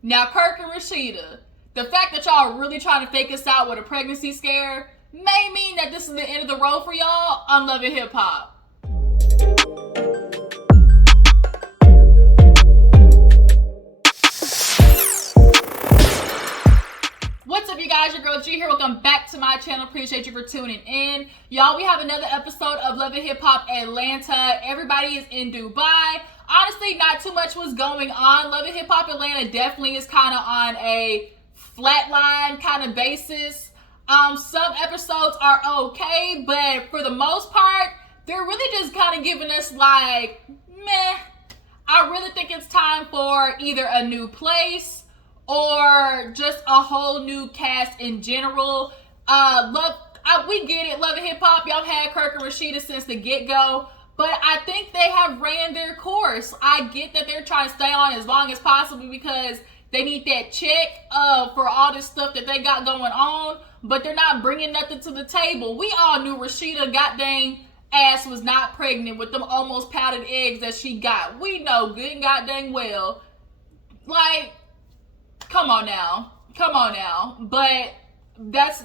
Now, Kirk and Rasheeda, the fact that y'all are really trying to fake us out with a pregnancy scare may mean that this is the end of the road for y'all on Love and Hip Hop. What's up, you guys? Your girl G here. Welcome back to my channel. Appreciate you for tuning in. Y'all, we have another episode of Love and Hip Hop Atlanta. Everybody is in Dubai. Honestly, not too much was going on. Love and Hip Hop Atlanta definitely is kind of on a flatline kind of basis. Some episodes are okay, but for the most part, they're really just kind of giving us like, meh. I really think it's time for either a new place or just a whole new cast in general. We get it, Love and Hip Hop. Y'all had Kirk and Rasheeda since the get-go, but I think they have ran their course. I get that they're trying to stay on as long as possible because they need that check for all this stuff that they got going on, but they're not bringing nothing to the table. We all knew Rasheeda goddamn ass was not pregnant with them almost powdered eggs that she got. We know good and goddamn well. Like, come on now. But that's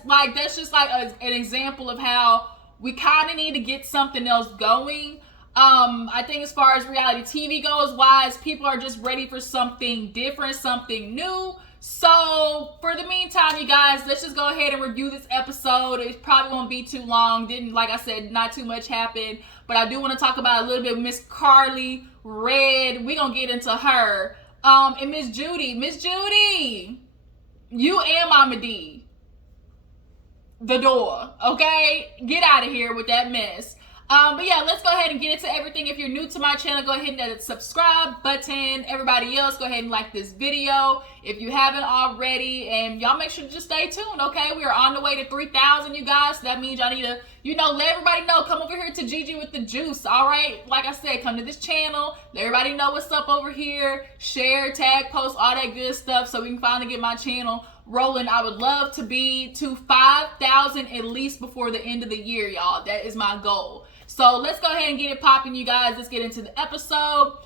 just like an example of how we kind of need to get something else going. I think as far as reality TV goes, wise, people are just ready for something different, something new. So for the meantime, you guys, let's just go ahead and review this episode. It probably won't be too long. Like I said, not too much happened. But I do want to talk about a little bit of Miss Karlie Red. We're going to get into her. And Miss Judy, you and Mama D, the door, okay? Get out of here with that mess. But yeah, let's go ahead and get into everything. If you're new to my channel, go ahead and hit that subscribe button. Everybody else, go ahead and like this video if you haven't already. And y'all make sure to just stay tuned, okay? We are on the way to 3,000, you guys. So that means y'all need to, let everybody know. Come over here to Gigi with the juice, all right? Like I said, come to this channel. Let everybody know what's up over here. Share, tag, post, all that good stuff so we can finally get my channel rolling. I would love to be to 5,000 at least before the end of the year, y'all. That is my goal. So let's go ahead and get it popping, you guys. Let's get into the episode.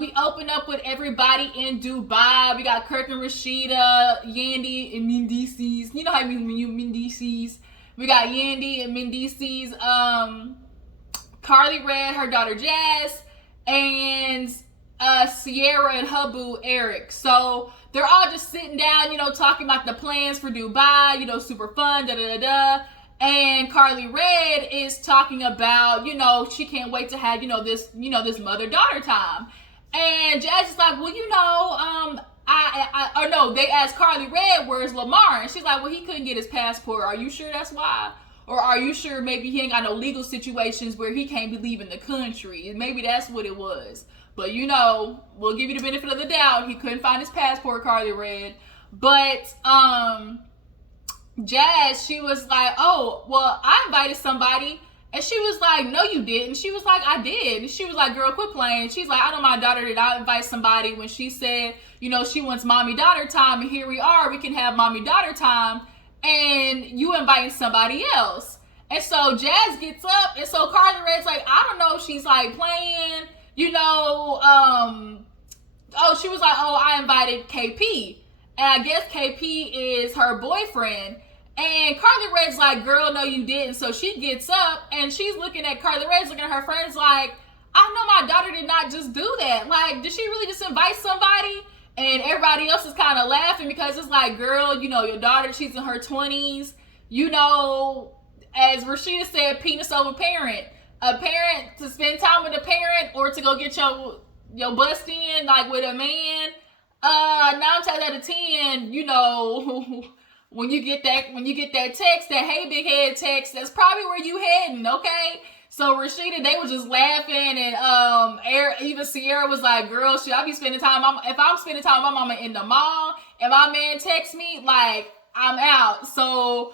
We open up with everybody in Dubai. We got Kirk and Rasheeda, Yandy and mendeeces. You know how you mean mendeeces. We got Yandy and mendeeces. Karlie Red, her daughter Jazz, and Sierra and her boo Eric. So they're all just sitting down, talking about the plans for Dubai. Super fun, da-da-da-da. And Karlie Red is talking about, she can't wait to have, this mother-daughter time. And Jazz is like, well, they asked Karlie Red, where's Lamar? And she's like, well, he couldn't get his passport. Are you sure that's why? Or are you sure maybe he ain't got no legal situations where he can't be leaving the country? Maybe that's what it was. But, we'll give you the benefit of the doubt. He couldn't find his passport, Karlie Red. But, Jazz, she was like, oh, well, I invited somebody. And she was like, no, you didn't. She was like, I did. And she was like, girl, quit playing. She's like, I know my daughter did not invite somebody when she said, she wants mommy-daughter time. And here we are. We can have mommy-daughter time. And you inviting somebody else. And so Jazz gets up. And so Karlie Red's like, I don't know if she's like playing, she was like, oh, I invited KP. And I guess KP is her boyfriend. And Karlie Red's like, girl, no, you didn't. So she gets up and she's looking at Karlie Red's looking at her friends like, I know my daughter did not just do that. Like, did she really just invite somebody? And everybody else is kind of laughing because it's like, girl, your daughter, she's in her 20s. As Rasheeda said, penis over parent. A parent to spend time with a parent or to go get your bust in, like with a man. 9 times out of 10, when you get that text, that hey big head text, that's probably where you heading, okay? So Rasheeda, they were just laughing, and even Sierra was like, girl, should I be spending time? If I'm spending time with my mama in the mall, and my man texts me, like, I'm out. So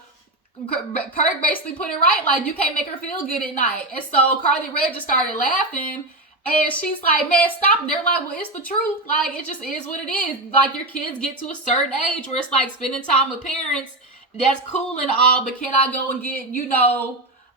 Kirk basically put it right, like, you can't make her feel good at night. And so Karlie Red just started laughing. And she's like, man, stop. They're like, well, it's the truth. Like, it just is what it is. Like, your kids get to a certain age where it's like spending time with parents. That's cool and all, but can I go and get,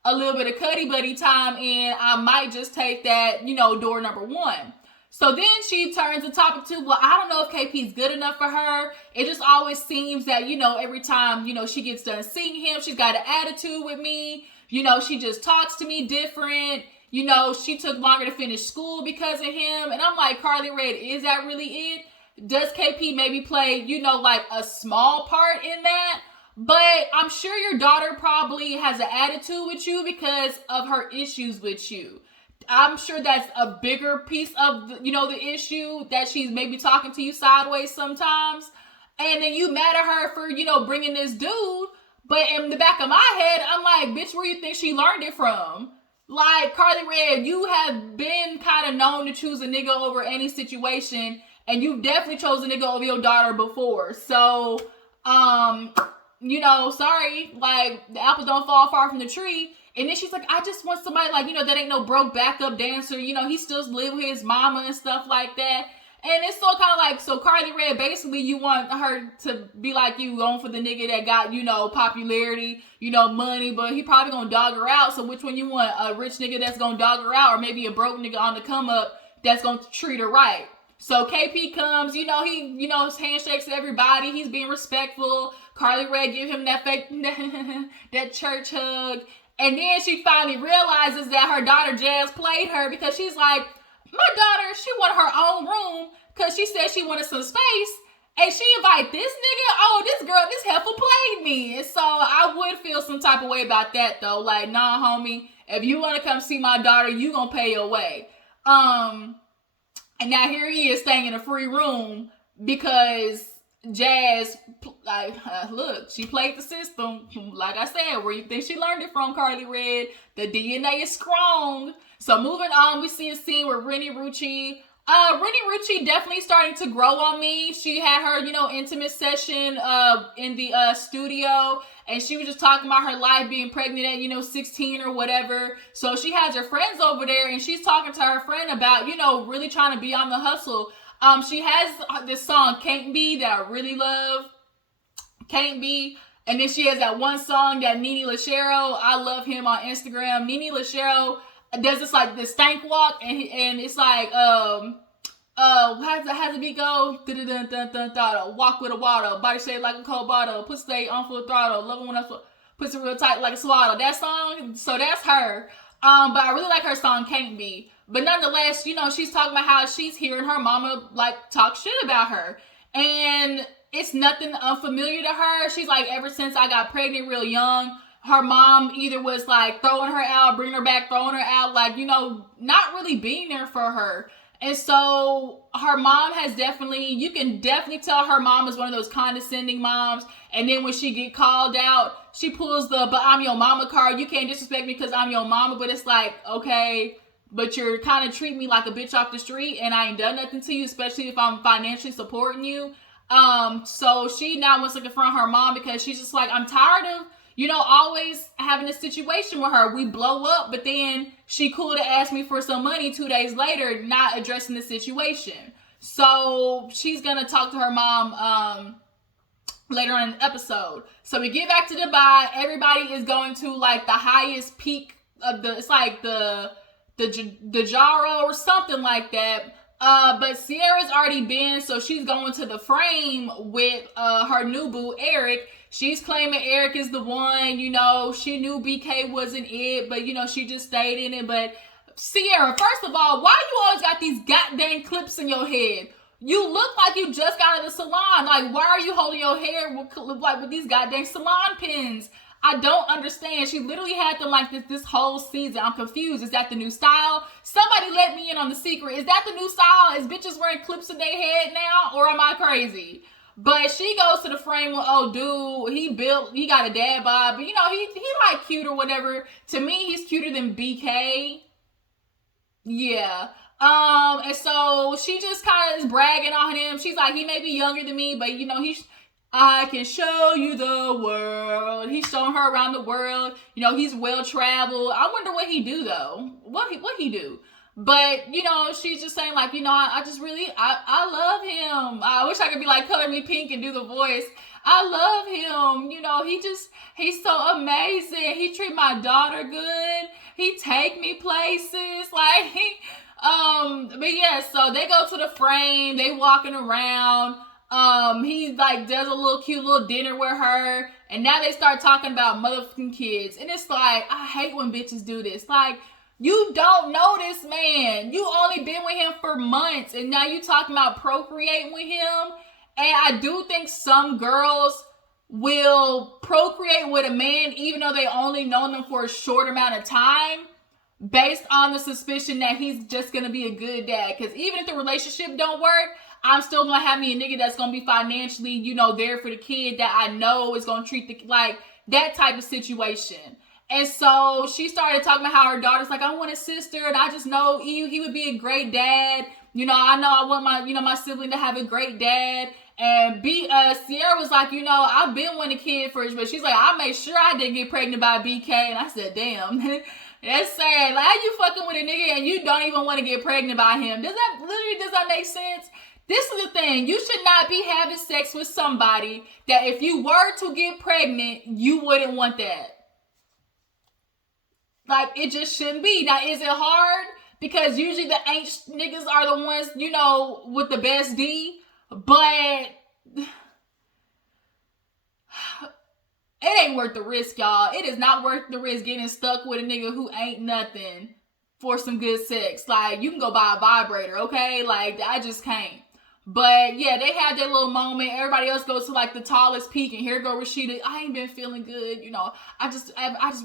a little bit of cuddy buddy time? And I might just take that, door number one. So then she turns the topic to, well, I don't know if KP's good enough for her. It just always seems that, every time, she gets done seeing him, she's got an attitude with me. She just talks to me different. She took longer to finish school because of him. And I'm like, Karlie Red, is that really it? Does KP maybe play, like a small part in that? But I'm sure your daughter probably has an attitude with you because of her issues with you. I'm sure that's a bigger piece of, the issue, that she's maybe talking to you sideways sometimes. And then you mad at her for, bringing this dude. But in the back of my head, I'm like, bitch, where you think she learned it from? Like, Karlie Red, you have been kind of known to choose a nigga over any situation. And you've definitely chosen a nigga over your daughter before. So, sorry. Like, the apples don't fall far from the tree. And then she's like, I just want somebody like, that ain't no broke backup dancer. He still live with his mama and stuff like that. And it's so kind of like, so Karlie Red, basically you want her to be like you, going for the nigga that got, popularity, money, but he probably gonna dog her out. So which one you want? A rich nigga that's gonna dog her out, or maybe a broke nigga on the come up that's gonna treat her right? So KP comes, he, handshakes everybody. He's being respectful. Karlie Red give him that fake, that church hug. And then she finally realizes that her daughter Jazz played her, because she's like, my daughter, she wanted her own room because she said she wanted some space. And she invite this nigga, oh, this girl, this heifer played me. And so I would feel some type of way about that, though. Like, nah, homie, if you want to come see my daughter, you gonna pay your way. And now here he is staying in a free room because Jazz, like, look, she played the system. Like I said, where you think she learned it from, Karlie Red? The DNA is strong. So moving on, we see a scene with Rennie Rucci. Rennie Rucci definitely starting to grow on me. She had her, intimate session in the studio, and she was just talking about her life being pregnant at, 16 or whatever. So she has her friends over there, and she's talking to her friend about, really trying to be on the hustle. She has this song, Can't Be, that I really love. Can't Be. And then she has that one song that Nene Lachero, I love him on Instagram. Nene Lachero does this like this stank walk, and it's like how's the beat go? Walk with a waddle, body shaped like a cold bottle, pussy on full throttle, love it when I pussy real tight like a swaddle. That song, so that's her. But I really like her song Can't Be. But nonetheless, she's talking about how she's hearing her mama like talk shit about her, and it's nothing unfamiliar to her. She's like, ever since I got pregnant real young, her mom either was like throwing her out, bringing her back, throwing her out, like, not really being there for her. And so her mom has you can definitely tell her mom is one of those condescending moms. And then when she get called out, she pulls the, but I'm your mama card. You can't disrespect me because I'm your mama. But it's like, okay, but you're kind of treating me like a bitch off the street, and I ain't done nothing to you, especially if I'm financially supporting you. So she now wants to confront her mom because she's just like, I'm tired of, always having a situation with her. We blow up, but then she cool to ask me for some money 2 days later, not addressing the situation. So she's gonna talk to her mom later on in the episode. So we get back to Dubai. Everybody is going to like the highest peak of it's like the Jaro or something like that. But Sierra's already been, so she's going to the frame with her new boo, Eric. She's claiming Eric is the one, she knew BK wasn't it, but she just stayed in it. But Sierra, first of all, why you always got these goddamn clips in your head? You look like you just got out of the salon. Like, why are you holding your hair with these goddamn salon pins? I don't understand. She literally had them like this whole season. I'm confused. Is that the new style? Somebody let me in on the secret. Is that the new style? Is bitches wearing clips in their head now? Or am I crazy? But she goes to the frame with, oh, dude, he got a dad bod. But, he like cute or whatever. To me, he's cuter than BK. Yeah. And so she just kind of is bragging on him. She's like, he may be younger than me, but, I can show you the world. He's showing her around the world. He's well-traveled. I wonder what he do, though. What he do? But, she's just saying, like, I just really, I love him. I wish I could be like, color me pink and do the voice. I love him. He's so amazing. He treat my daughter good. He take me places. Like, But yeah, so they go to the frame, they walking around. He like does a little cute little dinner with her, and now they start talking about motherfucking kids. And it's like, I hate when bitches do this. Like, you don't know this man. You only been with him for months, and now you talking about procreating with him. And I do think some girls will procreate with a man even though they only known them for a short amount of time, based on the suspicion that he's just gonna be a good dad. Because even if the relationship don't work, I'm still gonna have me a nigga that's gonna be financially, you know, there for the kid, that I know is gonna treat the, like, that type of situation. And so she started talking about how her daughter's like, I want a sister, and I just know he would be a great dad. You know I want my, you know, my sibling to have a great dad. And Sierra was like, you know, I've been wanting a kid first, but she's like, I made sure I didn't get pregnant by BK. And I said, damn, that's sad. Like, how you fucking with a nigga and you don't even want to get pregnant by him? Does that make sense? This is the thing. You should not be having sex with somebody that if you were to get pregnant, you wouldn't want that. Like, it just shouldn't be. Now, is it hard? Because usually the ain't niggas are the ones, you know, with the best D. But it ain't worth the risk, y'all. It is not worth the risk getting stuck with a nigga who ain't nothing for some good sex. Like, you can go buy a vibrator, okay? Like, I just can't. But yeah, they had that little moment. Everybody else goes to like the tallest peak, and here go Rasheeda. I ain't been feeling good, you know. I just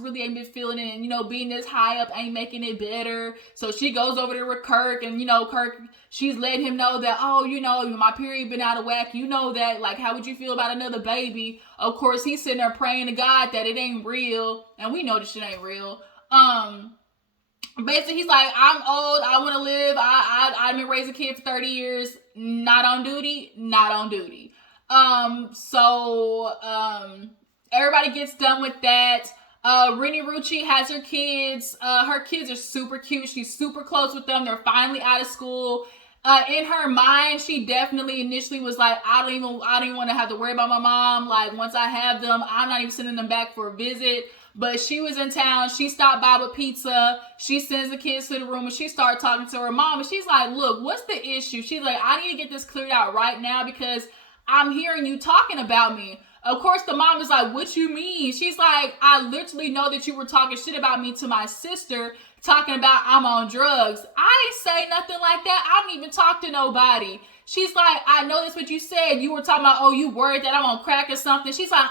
really ain't been feeling it, and you know, being this high up ain't making it better. So she goes over there with Kirk, and you know, Kirk, she's letting him know that, oh, you know, my period been out of whack. You know that. Like, how would you feel about another baby? Of course, he's sitting there praying to God that it ain't real, and we know this shit ain't real. Basically, he's like, I'm old, I want to live, I've been raising a kid for 30 years, not on duty. Everybody gets done with that. Renewal has her kids. Her kids are super cute. She's super close with them. They're finally out of school. In her mind, she definitely initially was like, I don't even want to have to worry about my mom. Like, once I have them, I'm not even sending them back for a visit. But she was in town. She stopped by with pizza. She sends the kids to the room, and she started talking to her mom. And she's like, look, what's the issue? She's like, I need to get this cleared out right now because I'm hearing you talking about me. Of course, the mom is like, what you mean? She's like, I literally know that you were talking shit about me to my sister, talking about I'm on drugs. I ain't say nothing like that. I don't even talk to nobody. She's like, I know that's what you said. You were talking about, oh, you worried that I'm on crack or something. She's like,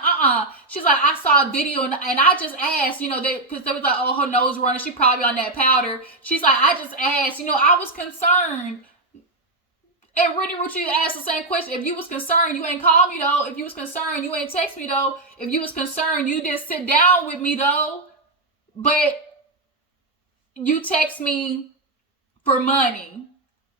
She's like, I saw a video and I just asked, you know, because they was like, oh, her nose running. She probably on that powder. She's like, I just asked, you know, I was concerned. And Renewal asked the same question. If you was concerned, you ain't call me though. If you was concerned, you ain't text me though. If you was concerned, you didn't sit down with me though. But you text me for money.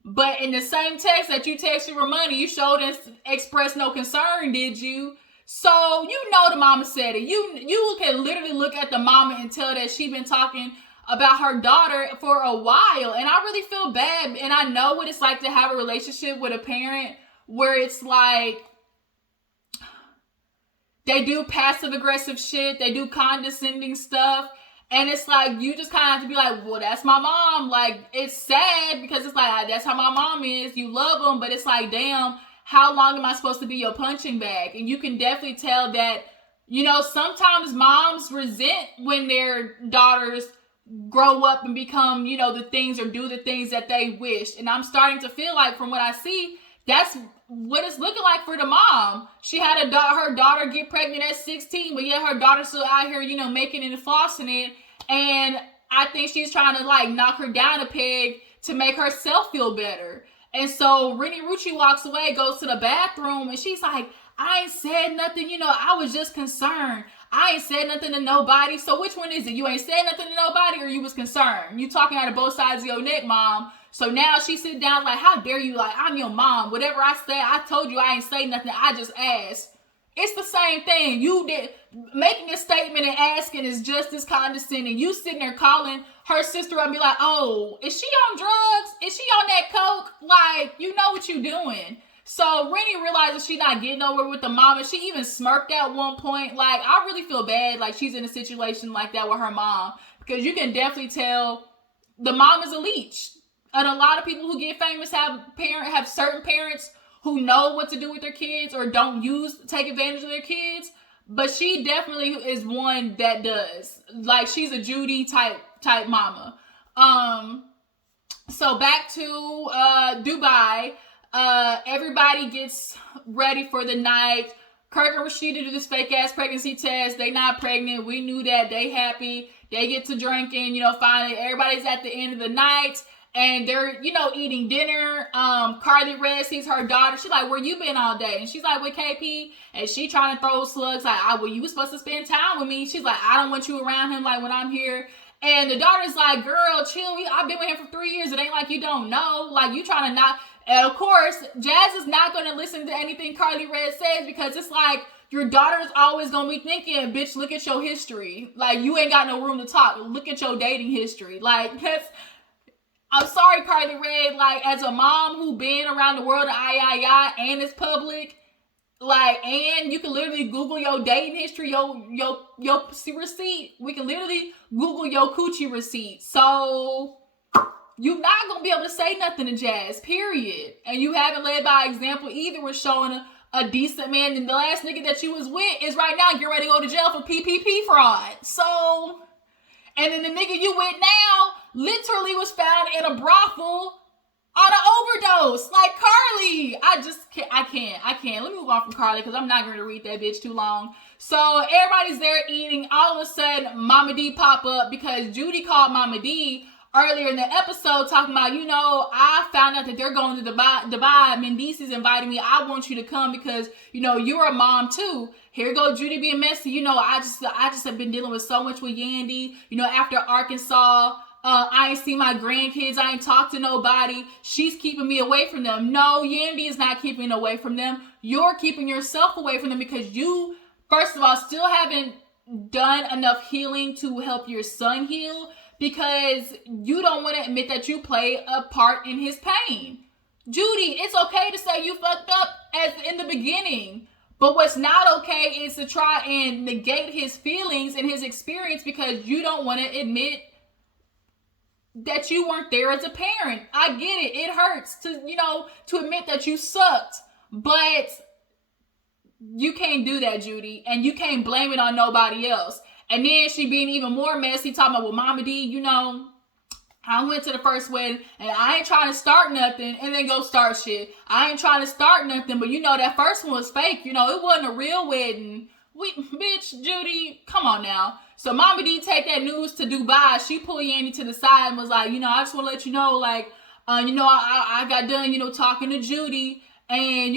But in the same text that you texted for money, you showed and expressed no concern, did you? So you know the mama said it. You can literally look at the mama and tell that she been talking about her daughter for a while. And I really feel bad. And I know what it's like to have a relationship with a parent where it's like they do passive aggressive shit. They do condescending stuff. And it's like, you just kind of have to be like, well, that's my mom. Like, it's sad because it's like, that's how my mom is. You love them, but it's like, damn, how long am I supposed to be your punching bag? And you can definitely tell that, you know, sometimes moms resent when their daughters grow up and become, you know, the things or do the things that they wish. And I'm starting to feel like, from what I see, that's what it's looking like for the mom. She had her daughter get pregnant at 16, but yet her daughter's still out here, you know, making it and flossing it. And I think she's trying to like knock her down a peg to make herself feel better. And so Renewal walks away, goes to the bathroom, and she's like, I ain't said nothing, you know, I was just concerned. I ain't said nothing to nobody. So which one is it? You ain't said nothing to nobody, or you was concerned? You talking out of both sides of your neck, mom. So now she sit down like, how dare you? Like, I'm your mom. Whatever I said, I told you I ain't say nothing. I just asked. It's the same thing. You did making a statement and asking is just as condescending. You sitting there calling her sister up and be like, oh, is she on drugs? Is she on that coke? Like, you know what you doing. So Rennie realizes she's not getting nowhere with the mama. She even smirked at one point. Like, I really feel bad. Like, she's in a situation like that with her mom, because you can definitely tell the mom is a leech. And a lot of people who get famous have certain parents who know what to do with their kids or don't take advantage of their kids. But she definitely is one that does. Like, she's a Judy type mama. So back to Dubai. Everybody gets ready for the night. Kirk and Rasheeda do this fake ass pregnancy test. They not pregnant. We knew that. They happy. They get to drinking. Finally everybody's at the end of the night. And they're, eating dinner. Karlie Red sees her daughter. She's like, where you been all day? And she's like, with KP. And she trying to throw slugs. Like, well, you was supposed to spend time with me. She's like, I don't want you around him like when I'm here. And the daughter's like, girl, chill. I've been with him for 3 years. It ain't like you don't know. Like, you trying to not. And of course, Jazz is not going to listen to anything Karlie Red says because it's like, your daughter's always going to be thinking, bitch, look at your history. Like, you ain't got no room to talk. Look at your dating history. Like, I'm sorry, Karlie Red, like, as a mom who been around the world and it's public, like, and you can literally Google your dating history, your receipt. We can literally Google your coochie receipt. So, you're not going to be able to say nothing to Jazz, period. And you haven't led by example either with showing a decent man. And the last nigga that you was with is right now getting ready to go to jail for PPP fraud. So, and then the nigga you with now literally was found in a brothel on an overdose. Like, Karlie, I can't. Let me move on from Karlie because I'm not going to read that bitch too long. So everybody's there eating. All of a sudden, Mama D pop up because Judy called Mama D earlier in the episode talking about, I found out that they're going to Dubai. Mendeeces invited me. I want you to come because, you're a mom too. Here go Judy being messy. I just have been dealing with so much with Yandy. After Arkansas, I ain't seen my grandkids. I ain't talked to nobody. She's keeping me away from them. No, Yandy is not keeping away from them. You're keeping yourself away from them because you, first of all, still haven't done enough healing to help your son heal because you don't want to admit that you play a part in his pain. Judy, it's okay to say you fucked up as in the beginning. But what's not okay is to try and negate his feelings and his experience because you don't want to admit that you weren't there as a parent. I get it. It hurts to admit that you sucked. But you can't do that, Judy. And you can't blame it on nobody else. And then she being even more messy, talking about, well, Mama D, I went to the first wedding and I ain't trying to start nothing and then go start shit. I ain't trying to start nothing, but that first one was fake. It wasn't a real wedding. Bitch, Judy, come on now. So Mama D take that news to Dubai. She pulled Yandy to the side and was like, I just want to let you know, like, I got done, talking to Judy and,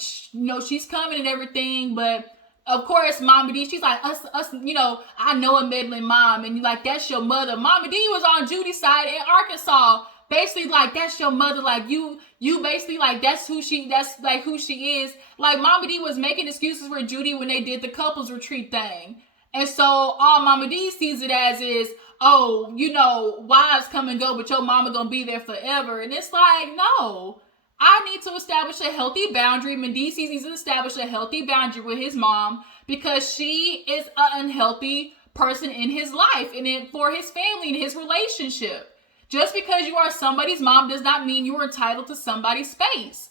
she's coming and everything, but of course, Mama D, she's like, us, I know a meddling mom, and like, that's your mother. Mama D was on Judy's side in Arkansas, basically like, that's your mother, like, you basically like, that's who she is. Like, Mama D was making excuses for Judy when they did the couples retreat thing. And so, all Mama D sees it as is, wives come and go, but your mama gonna be there forever. And it's like, no. I need to establish a healthy boundary. Mendeeces needs to establish a healthy boundary with his mom because she is an unhealthy person in his life and for his family and his relationship. Just because you are somebody's mom does not mean you are entitled to somebody's space.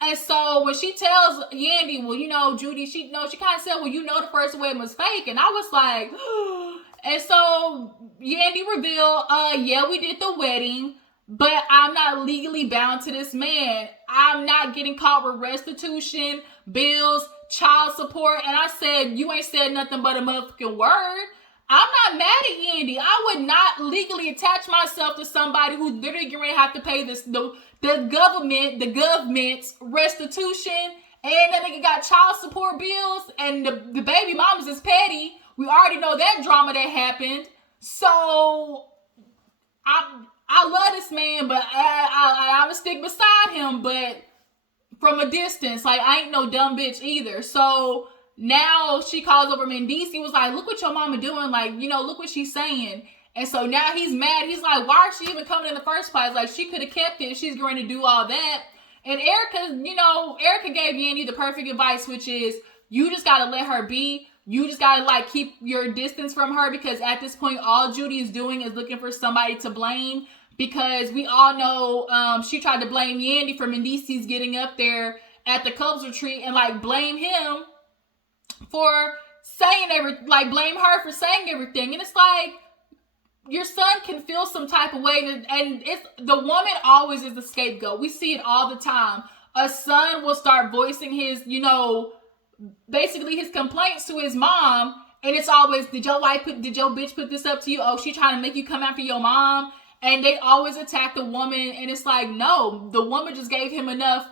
And so when she tells Yandy, well, Judy, she kind of said, well, the first wedding was fake. And I was like, and so Yandy revealed, yeah, we did the wedding. But I'm not legally bound to this man. I'm not getting caught with restitution, bills, child support. And I said, you ain't said nothing but a motherfucking word. I'm not mad at Yandy. I would not legally attach myself to somebody who's literally going to have to pay the government's restitution. And that nigga got child support bills. And the baby mamas is petty. We already know that drama that happened. So, I love this man, but I'm going to stick beside him, but from a distance. Like, I ain't no dumb bitch either. So, now she calls over Mendeeces. He was like, look what your mama doing. Like, look what she's saying. And so, now he's mad. He's like, why is she even coming in the first place? Like, she could have kept it. She's going to do all that. And Erica gave Yandy the perfect advice, which is, you just got to let her be. You just got to, keep your distance from her because at this point, all Judy is doing is looking for somebody to blame. because we all know she tried to blame Yandy for mendeeces getting up there at the Cubs retreat and like blame him for saying blame her for saying everything. And it's like, your son can feel some type of way, and it's the woman always is the scapegoat. We see it all the time. A son will start voicing his, basically his complaints to his mom, and it's always, did your bitch put this up to you? Oh, she trying to make you come after your mom? And they always attack the woman, and it's like, no, the woman just gave him enough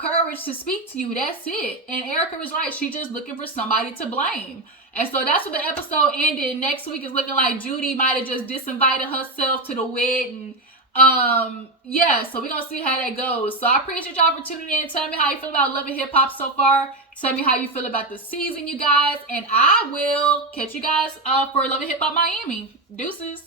courage to speak to you. That's it. And Erica was right. She just looking for somebody to blame. And so that's what the episode ended. Next week is looking like Judy might have just disinvited herself to the wedding. Yeah, so we're gonna see how that goes. So I appreciate y'all for tuning in. Tell me how you feel about Love and Hip Hop so far. Tell me how you feel about the season, you guys. And I will catch you guys for Love and Hip Hop Miami. Deuces.